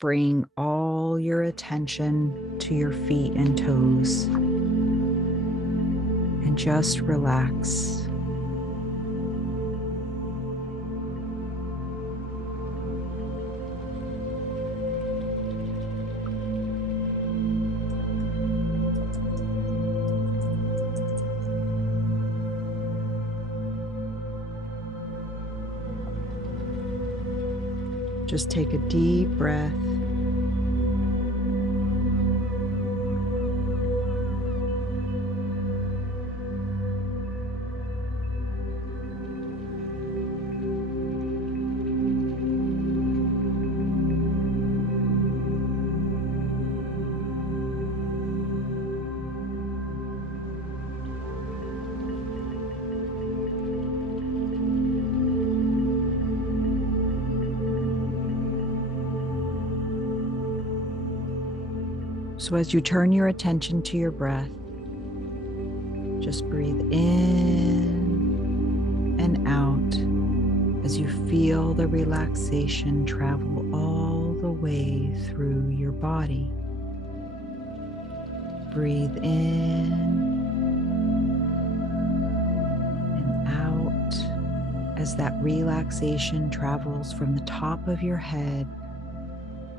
bring all your attention to your feet and toes and just relax. Just take a deep breath. So as you turn your attention to your breath, just breathe in and out as you feel the relaxation travel all the way through your body. Breathe in and out as that relaxation travels from the top of your head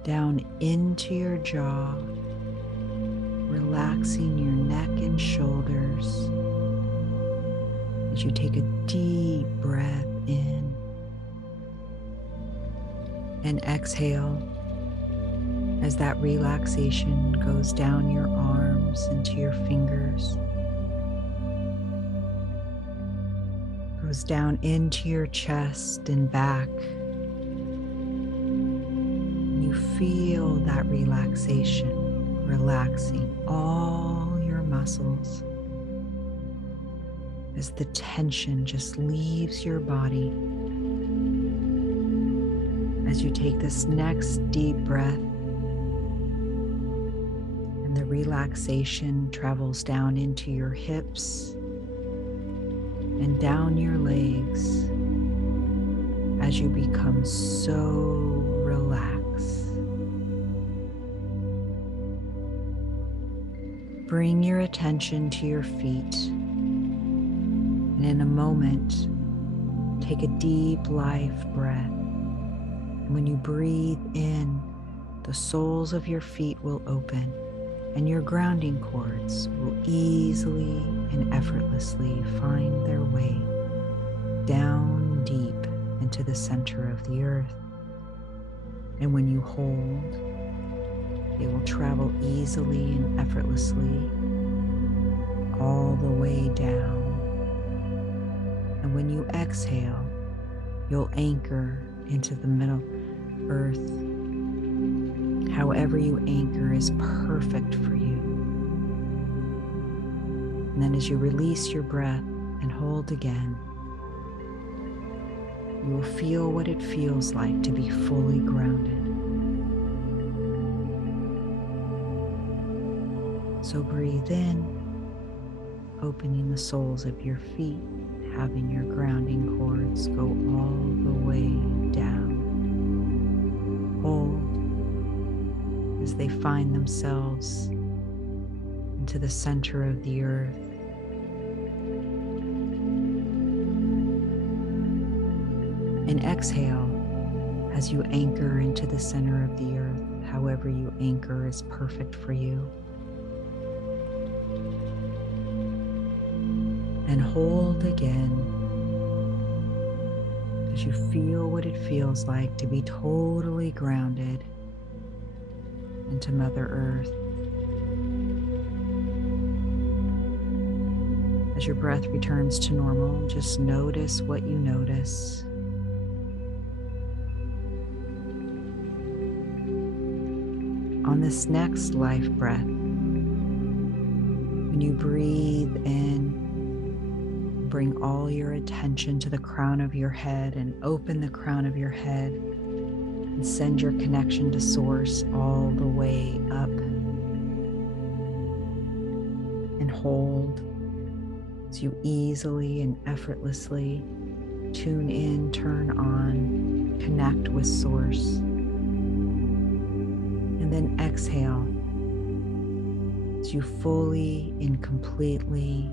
down into your jaw, relaxing your neck and shoulders as you take a deep breath in and exhale as that relaxation goes down your arms into your fingers, goes down into your chest and back. And you feel that relaxation, relaxing all your muscles as the tension just leaves your body. As you take this next deep breath and the relaxation travels down into your hips and down your legs as you become so relaxed. Bring your attention to your feet, and in a moment, take a deep life breath. And when you breathe in, the soles of your feet will open, and your grounding cords will easily and effortlessly find their way down deep into the center of the earth. And when you hold, they will travel easily and effortlessly all the way down. And when you exhale, you'll anchor into the middle earth. However you anchor is perfect for you. And then as you release your breath and hold again, you will feel what it feels like to be fully grounded. So breathe in, opening the soles of your feet, having your grounding cords go all the way down. Hold as they find themselves into the center of the earth. And exhale as you anchor into the center of the earth. However you anchor is perfect for you. And hold again as you feel what it feels like to be totally grounded into Mother Earth. As your breath returns to normal, just notice what you notice. On this next life breath, when you breathe in, bring all your attention to the crown of your head and open the crown of your head and send your connection to Source all the way up. And hold as you easily and effortlessly tune in, turn on, connect with Source. And then exhale as you fully and completely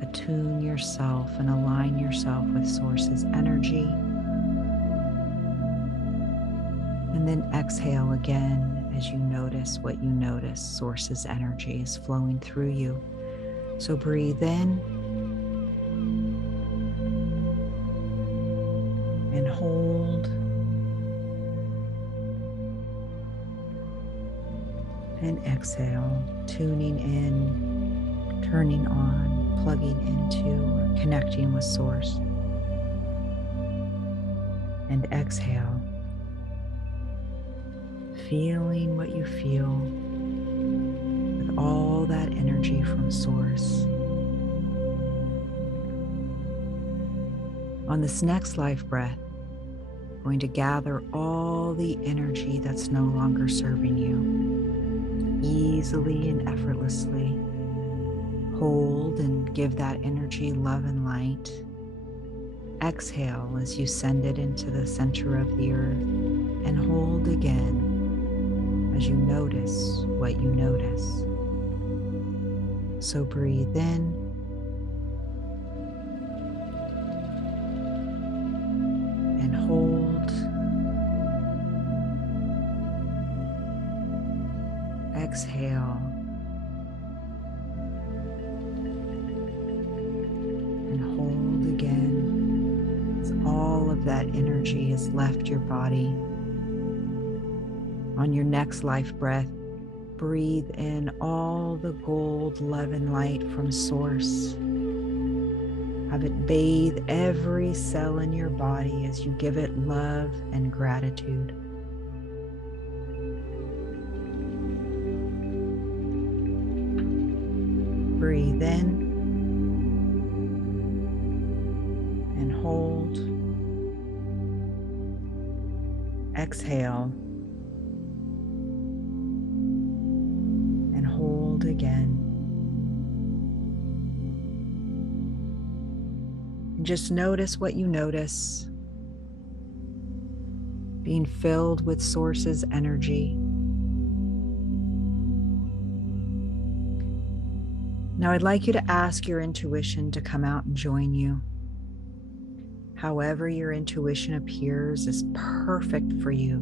attune yourself and align yourself with Source's energy. And then exhale again as you notice what you notice. Source's energy is flowing through you. So breathe in and hold and exhale, tuning in, turning on, plugging into, or connecting with Source. And exhale, feeling what you feel with all that energy from Source. On this next life breath, I'm going to gather all the energy that's no longer serving you, easily and effortlessly. Hold and give that energy love and light. Exhale as you send it into the center of the earth, and hold again as you notice what you notice. So breathe in and hold. Exhale and hold again as all of that energy has left your body. On your next life breath, breathe in all the gold love and light from Source. Have it bathe every cell in your body as you give it love and gratitude. Breathe in and hold. Exhale and hold again. And just notice what you notice, being filled with Source's energy. Now I'd like you to ask your intuition to come out and join you. However your intuition appears is perfect for you.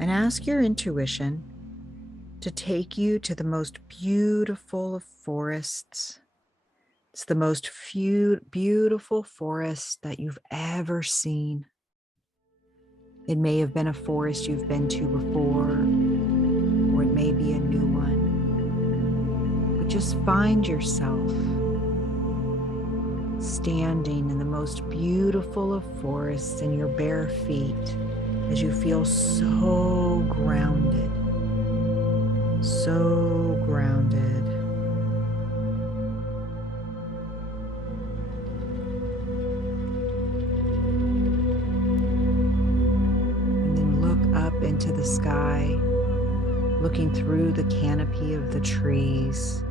And ask your intuition to take you to the most beautiful of forests. It's the most beautiful forest that you've ever seen. It may have been a forest you've been to before, or it may be a new one. But just find yourself standing in the most beautiful of forests in your bare feet as you feel so grounded, so grounded. And then look up into the sky, looking through the canopy of the trees.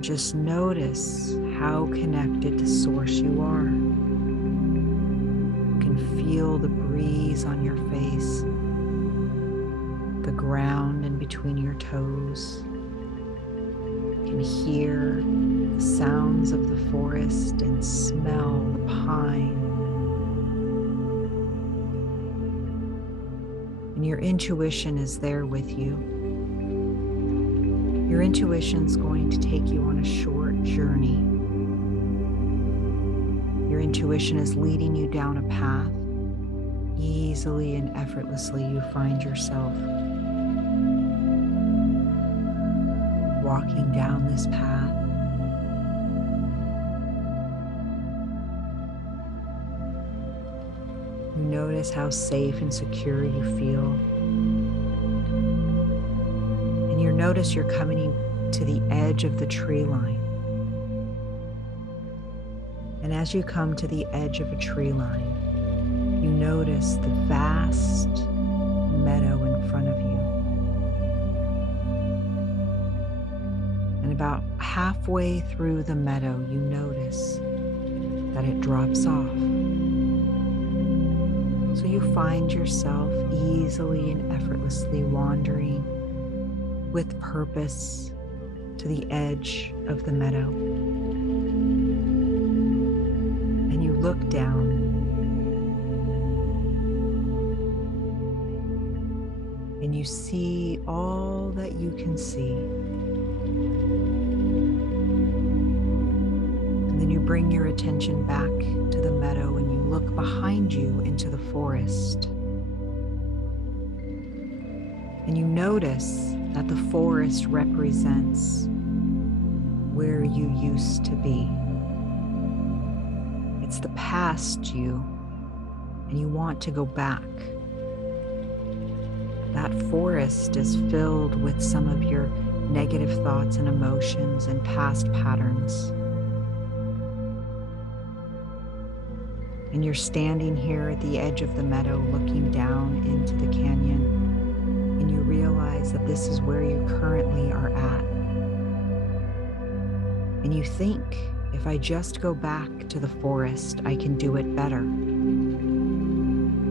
Just notice how connected to Source you are. You can feel the breeze on your face, the ground in between your toes. You can hear the sounds of the forest and smell the pine. And your intuition is there with you. Your intuition's going to take you on a short journey. Your intuition is leading you down a path. Easily and effortlessly, you find yourself walking down this path. You notice how safe and secure you feel. You notice you're coming to the edge of the tree line. And as you come to the edge of a tree line, you notice the vast meadow in front of you. And about halfway through the meadow, you notice that it drops off. So you find yourself easily and effortlessly wandering with purpose to the edge of the meadow. And you look down and you see all that you can see. And then you bring your attention back to the meadow and you look behind you into the forest. And you notice that the forest represents where you used to be. It's the past you, and you want to go back. That forest is filled with some of your negative thoughts and emotions and past patterns. And you're standing here at the edge of the meadow looking down into the canyon, and you realize that this is where you currently are at. And you think, if I just go back to the forest, I can do it better.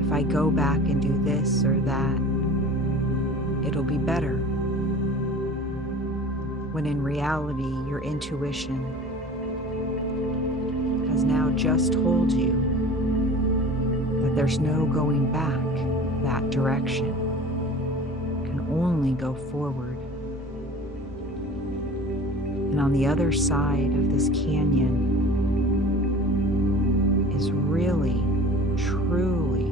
If I go back and do this or that, it'll be better. When in reality, your intuition has now just told you that there's no going back that direction. You can only go forward. And on the other side of this canyon is really, truly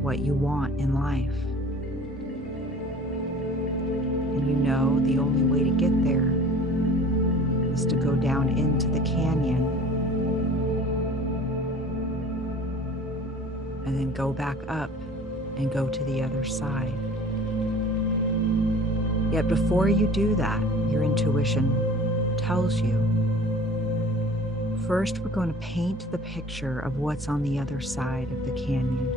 what you want in life. And you know the only way to get there is to go down into the canyon and then go back up and go to the other side. Yet before you do that, your intuition tells you, first we're going to paint the picture of what's on the other side of the canyon.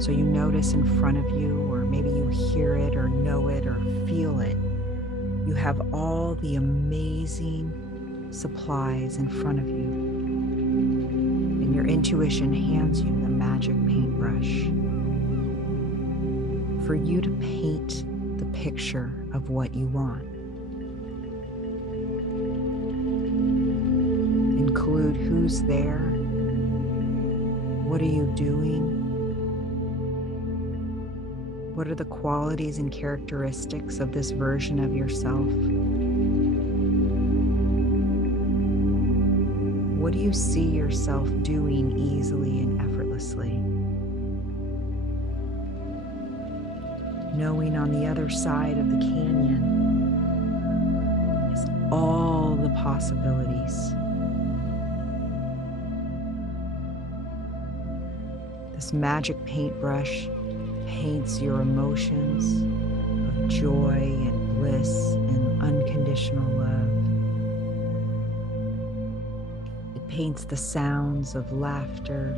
So you notice in front of you, or maybe you hear it or know it or feel it, you have all the amazing supplies in front of you. And your intuition hands you the magic paintbrush for you to paint the picture of what you want. Include who's there, what are you doing, what are the qualities and characteristics of this version of yourself? What do you see yourself doing easily and effortlessly? Knowing on the other side of the canyon is all the possibilities. This magic paintbrush paints your emotions of joy and bliss and unconditional love. It paints the sounds of laughter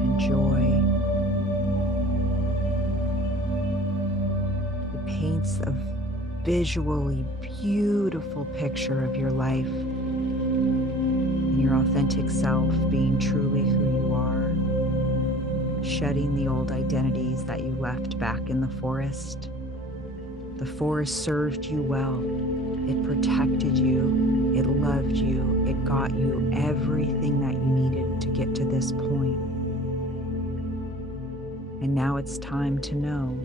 and joy. It paints a visually beautiful picture of your life and your authentic self being truly who you are, shedding the old identities that you left back in the forest. The forest served you well. It protected you. It loved you. It got you everything that you needed to get to this point. And now it's time to know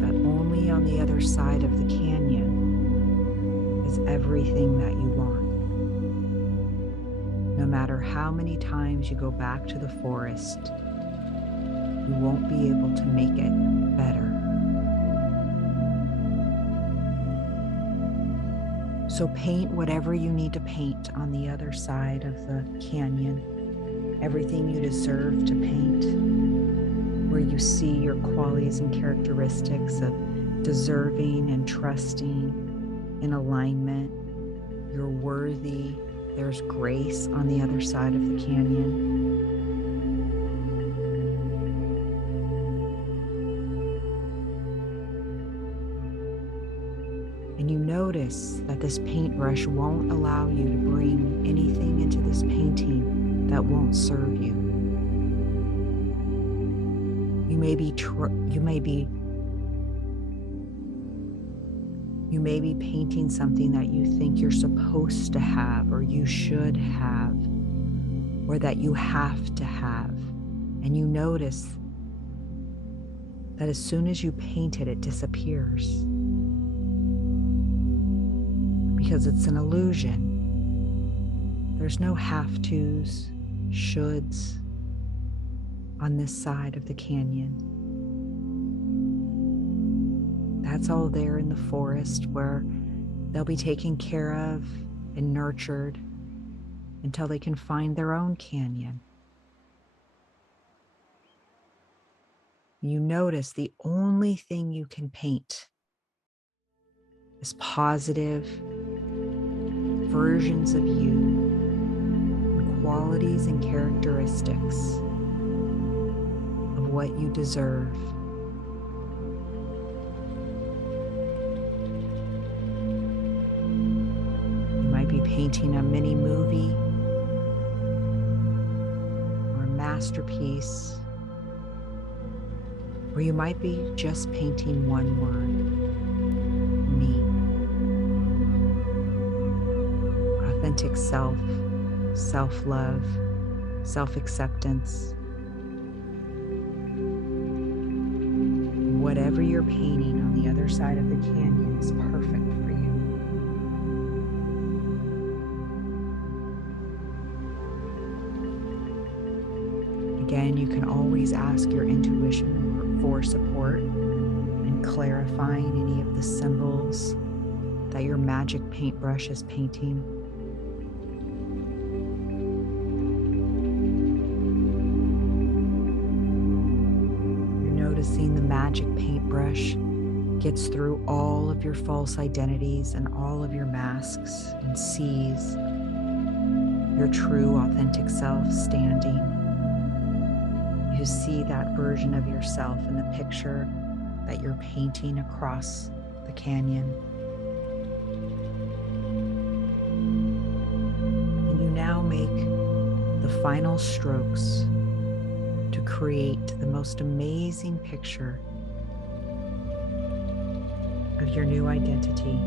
that only on the other side of the canyon is everything that you want. No matter how many times you go back to the forest, you won't be able to make it better. So paint whatever you need to paint on the other side of the canyon. Everything you deserve to paint, where you see your qualities and characteristics of deserving and trusting, in alignment. You're worthy. There's grace on the other side of the canyon. And you notice notice that this paintbrush won't allow you to bring anything into this painting that won't serve you. You may be painting something that you think you're supposed to have, or you should have, or that you have to have. And you notice that as soon as you paint it, it disappears. Because it's an illusion. There's no have-tos, shoulds on this side of the canyon. That's all there in the forest, where they'll be taken care of and nurtured until they can find their own canyon. You notice the only thing you can paint is positive versions of you, the qualities and characteristics of what you deserve. You might be painting a mini movie or a masterpiece, or you might be just painting one word: me. Authentic self, self-love, self-acceptance. Whatever you're painting on the other side of the canyon is perfect for you. Again, you can always ask your intuition for support in clarifying any of the symbols that your magic paintbrush is painting. Noticing the magic paintbrush gets through all of your false identities and all of your masks and sees your true, authentic self standing. You see that version of yourself in the picture that you're painting across the canyon. And you now make the final strokes to create the most amazing picture of your new identity,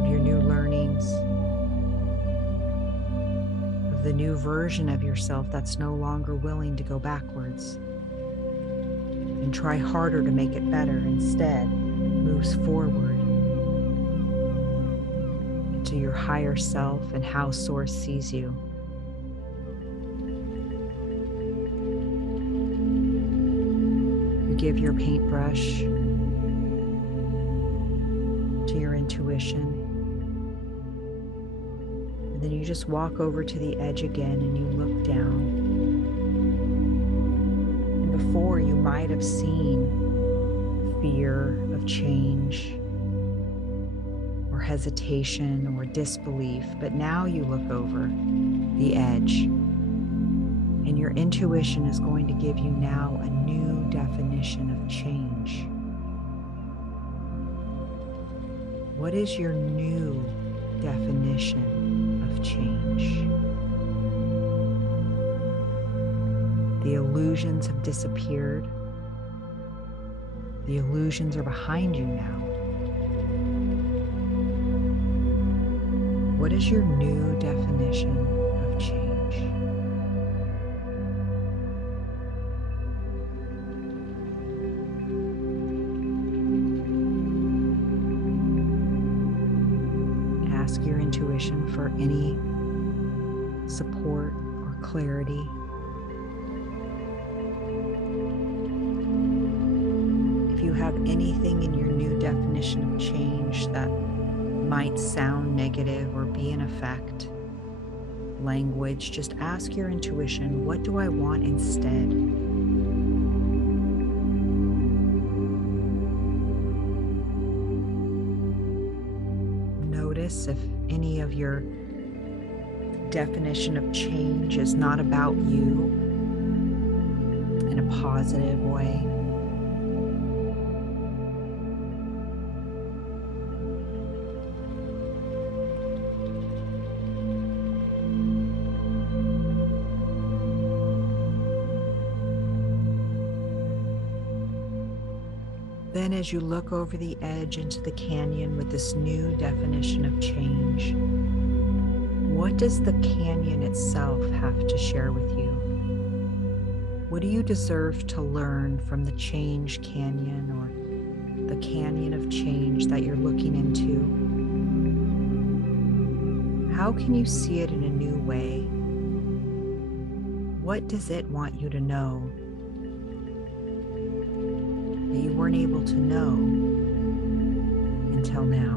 of your new learnings, of the new version of yourself that's no longer willing to go backwards and try harder to make it better, instead moves forward into your higher self and how Source sees you. Give your paintbrush to your intuition, and then you just walk over to the edge again and you look down. And before, you might have seen fear of change or hesitation or disbelief, but now you look over the edge and your intuition is going to give you now a new definition of change. What is your new definition of change? The illusions have disappeared. The illusions are behind you now. What is your new definition of change? Ask your intuition for any support or clarity. If you have anything in your new definition of change that might sound negative or be in effect, language, just ask your intuition, what do I want instead? Notice if any of your definition of change is not about you in a positive way. Then as you look over the edge into the canyon with this new definition of change, what does the canyon itself have to share with you? What do you deserve to learn from the Change Canyon or the canyon of change that you're looking into? How can you see it in a new way? What does it want you to know that you weren't able to know until now?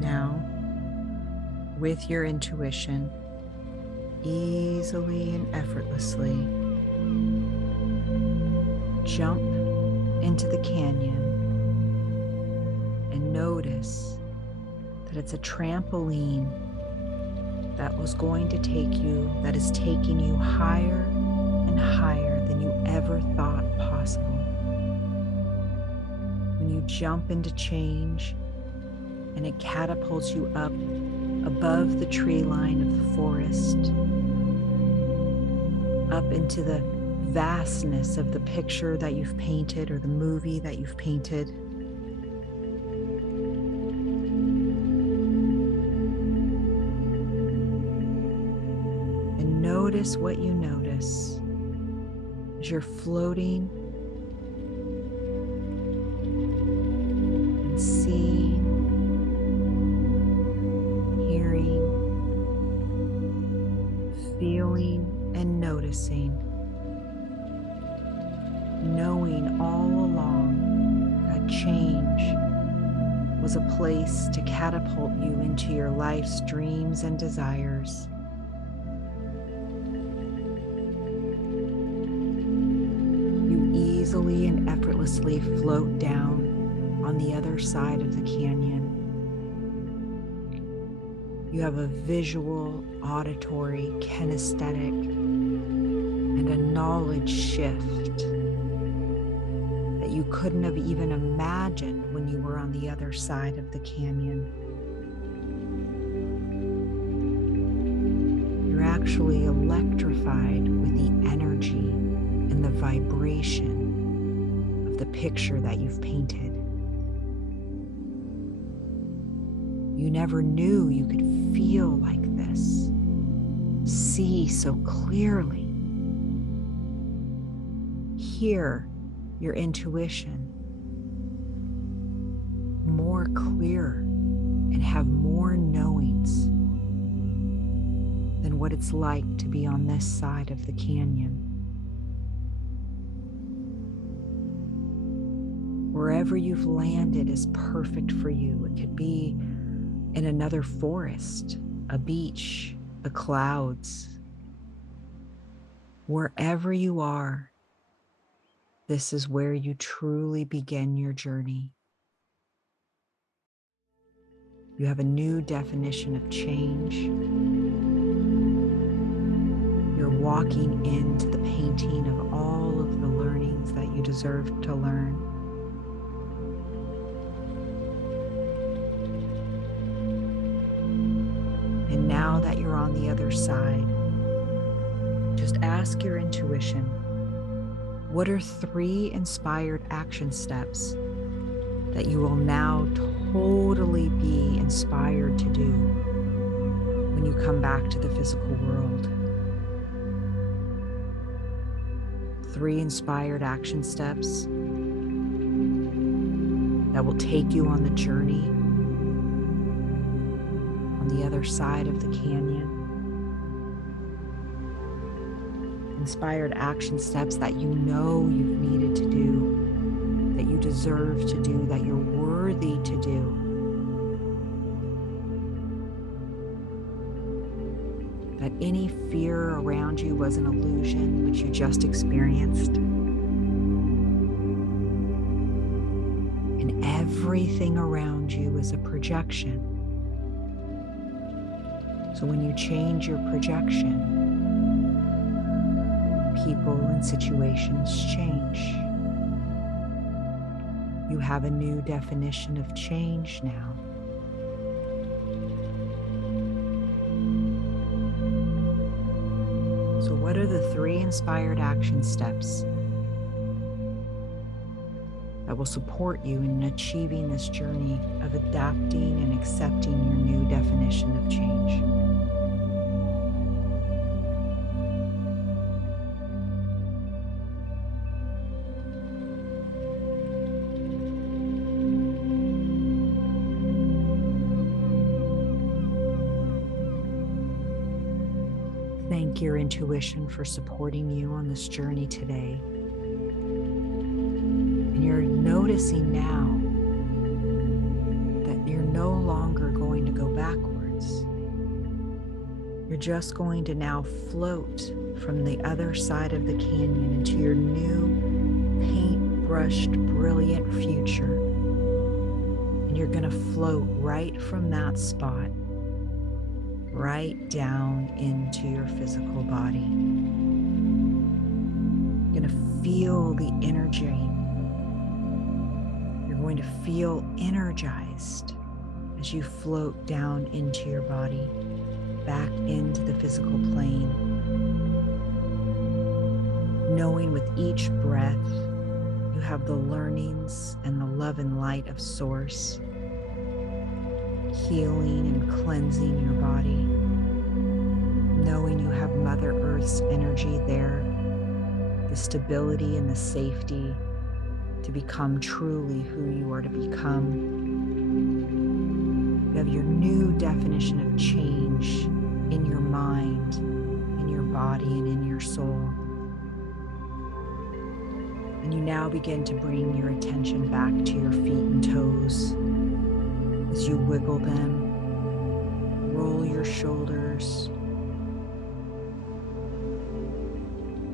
Now, with your intuition, easily and effortlessly jump into the canyon and notice that it's a trampoline that was going to take you, that is taking you higher and higher than you ever thought possible. When you jump into change and it catapults you up above the tree line of the forest, up into the vastness of the picture that you've painted or the movie that you've painted. And notice what you notice as you're floating and seeing, hearing, feeling, and noticing, knowing all along that change was a place to catapult you into your life's dreams and desires. You easily and effortlessly float down on the other side of the canyon. You have a visual, auditory, kinesthetic, and a knowledge shift that you couldn't have even imagined when you were on the other side of the canyon. You're actually electrified with the energy and the vibration of the picture that you've painted. You never knew you could feel like this, see so clearly, hear your intuition more clear, and have more knowings than what it's like to be on this side of the canyon. Wherever you've landed is perfect for you. It could be in another forest, a beach, the clouds. Wherever you are, this is where you truly begin your journey. You have a new definition of change. You're walking into the painting of all of the learnings that you deserve to learn. And now that you're on the other side, just ask your intuition, what are 3 inspired action steps that you will now totally be inspired to do when you come back to the physical world? 3 inspired action steps that will take you on the journey on the other side of the canyon. Inspired action steps that you know you've needed to do, that you deserve to do, that you're worthy to do. That any fear around you was an illusion which you just experienced. And every everything around you is a projection. So when you change your projection, people and situations change. You have a new definition of change now. So what are the 3 inspired action steps that will support you in achieving this journey of adapting and accepting your new definition of change? Thank your intuition for supporting you on this journey today. And you're noticing now that you're no longer going to go backwards. You're just going to now float from the other side of the canyon into your new paint-brushed, brilliant future. And you're going to float right from that spot right down into your physical body. You're going to feel the energy. You're going to feel energized as you float down into your body, back into the physical plane, knowing with each breath you have the learnings and the love and light of Source, healing and cleansing your body, knowing you have Mother Earth's energy there, the stability and the safety to become truly who you are to become. You have your new definition of change in your mind, in your body, and in your soul. And you now begin to bring your attention back to your feet and toes. As you wiggle them, roll your shoulders,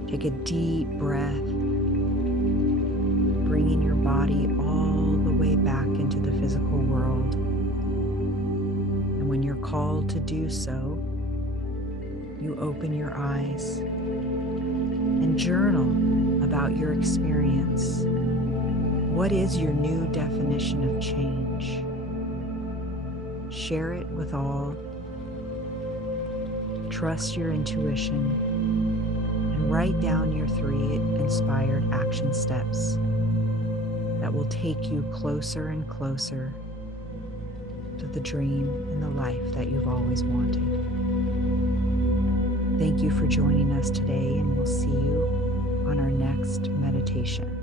take a deep breath, bringing your body all the way back into the physical world. And when you're called to do so, you open your eyes and journal about your experience. What is your new definition of change? Share it with all. Trust your intuition and write down your 3 inspired action steps that will take you closer and closer to the dream and the life that you've always wanted. Thank you for joining us today, and we'll see you on our next meditation.